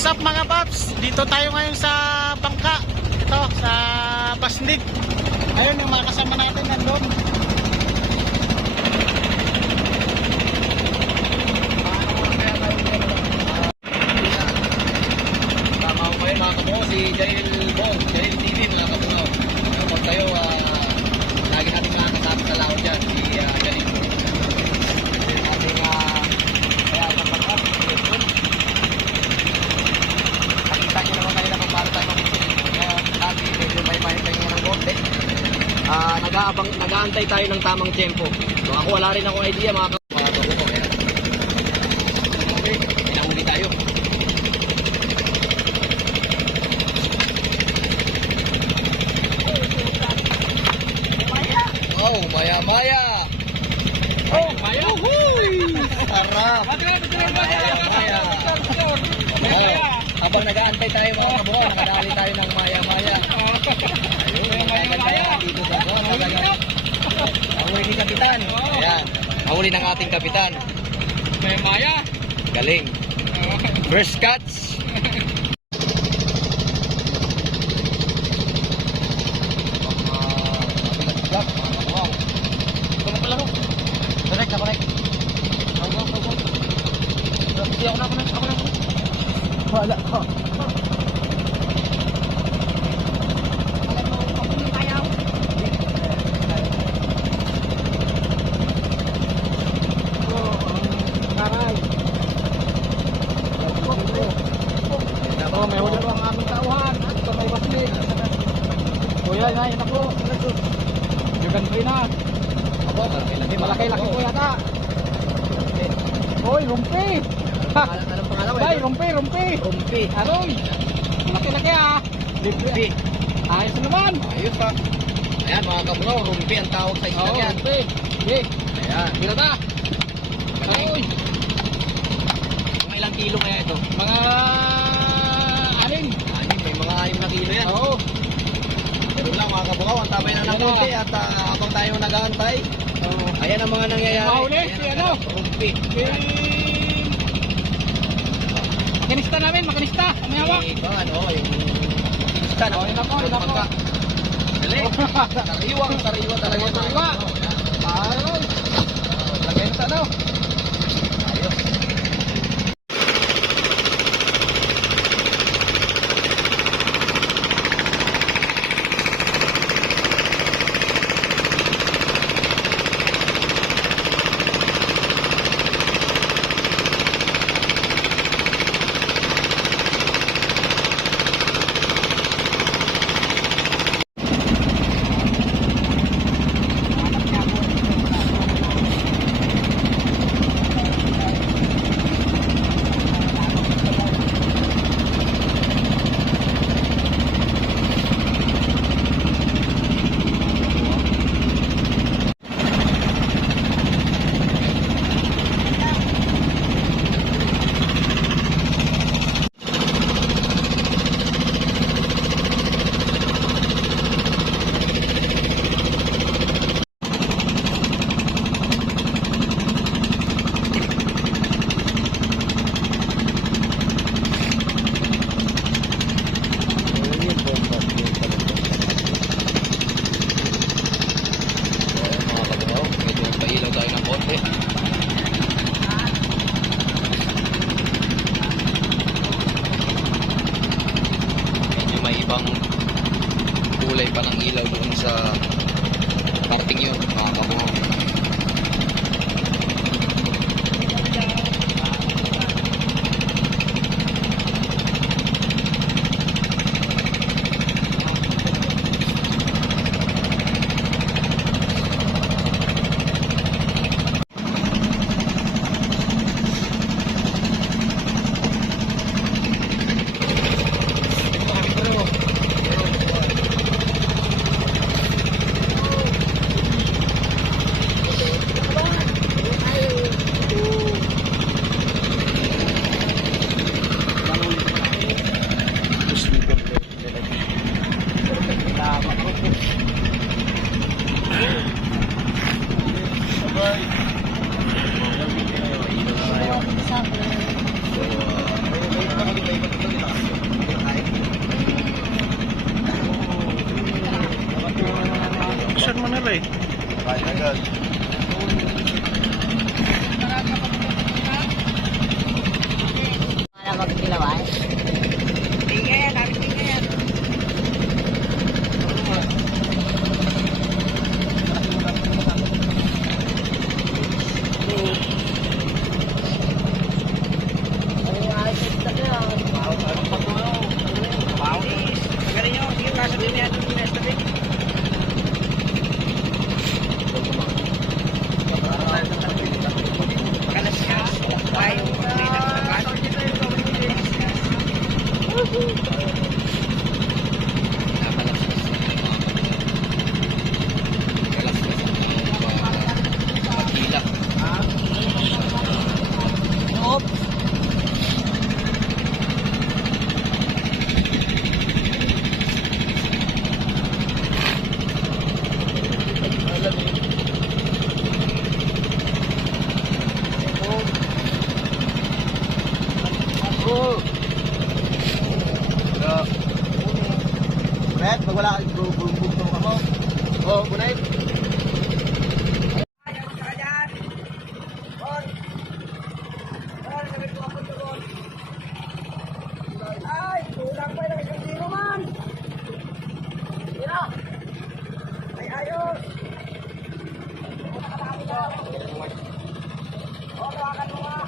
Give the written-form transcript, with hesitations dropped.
What's up mga paps? Dito tayo ngayon sa bangka. Ito, sa Basnig. Ayun yung mga kasama natin nandun. Tama ko kayo mga kabuo, si Jail TV mga kabuo. Huwag kayo, lagi natin makakasama sa laot dyan, si Jail. Ating kaya napagkat, nakita nyo naman kanina kung paano tayo mag-isip. Kaya dati medyo may pahinga ng konti. Nag-aantay tayo ng tamang tempo. So ako wala rin akong idea mga kabuo. Pinahuli tayo. Oh, maya-maya. Oh, maya. Sarap. Maya-maya. Habang nag-aantay tayo mga kabuo, nakadali tayo ng maya-maya. Ayun, maya-maya. Dito sa Nahuli ni Kapitan. Ayan, nahuli ng ating Kapitan. Maya. Galing. First catch. Wala ko. Oh, may huli po ang aming tauhan. Ito may Basnig. Kuya, ngayon ako. Yung gantoy na. Ako, Malaki-laki po yata. Hoy, rumpi. Anong pangalan ko? Bay, rumpi. Rumpi. Aroy. Malaki-laki ah. Rumpi. Ayos naman. Ayos pa. Ayan mga kabro, rumpi ang tawag sa isla yan. Rumpi. Sige. Ayan. Bila ta. Aroy. Mga ilang kilo kaya ito? Mga anin. May mga 6 na kilo yan. Oo. Pero lang mga kabukaw, ang tabay na ng rumpi at habang tayo nag-aantay. Oo. Ayan ang mga nangyayari. Mahuli, Ayan si ang ano? rumpi. Makinista namin, makinista. May hawak. Ano, yung kinista na. Yun ako. Dali. Sariwa talaga. Sariwa. Aroy. Lagyan sa ano. Ayos. Kulay pa ng ilaw doon sa parting yun mga kabuo. Oo. Yeah. Red, pag wala kang bubugtong ka mo. Oh, bunay. Ay, kulang pa lang isang kilo man. Mira. Ay, ayos. O, tawakan mo nga.